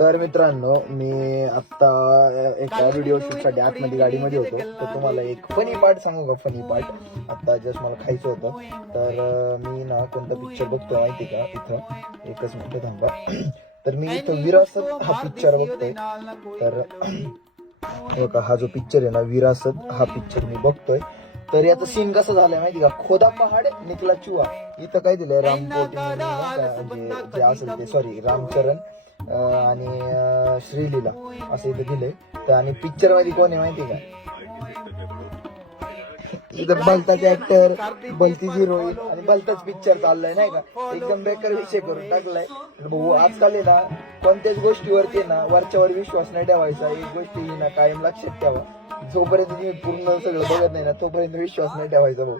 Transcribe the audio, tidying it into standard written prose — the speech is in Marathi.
तर मित्रांनो, मी आता एका व्हिडिओ शूटसाठी आतमध्ये गाडीमध्ये होतो. तर तुम्हाला एक फनी पार्ट सांगू का? फनी पार्ट आता जस्ट मला खायचं होतं. तर मी ना कोणता पिक्चर बघतो माहिती का? इथं एकच मिनिट थांबा. तर मी इथं विरासत हा पिक्चर बघतोय. तर बघा, हा जो पिक्चर आहे ना, विरासत हा पिक्चर मी बघतोय. तर याचा सीन कसं झालाय माहिती का? खोदा पहाड निकला चुहा. इथं काय दिलंय, रामपोटी म्हणजे जे असेल ते, सॉरी, रामचरण आणि श्रीलीला असं इथं दिलंय. तर आणि पिक्चर मध्ये कोण आहे माहिती का? इथं भलताच ऍक्टर, भलतीच हिरोईन आणि भलताच पिक्चर चाललाय नाही का? एकदम बेकार विषय करून टाकलाय. भाऊ आजकाल आहे ना, कोणत्याच गोष्टीवरती ना वरच्यावर विश्वास नाही ठेवायचा. एक गोष्ट ही ना कायम लक्षात ठेवा, जोपर्यंत तुम्ही पूर्ण सगळं बघत नाही ना तोपर्यंत विश्वास नाही ठेवायचा भाऊ.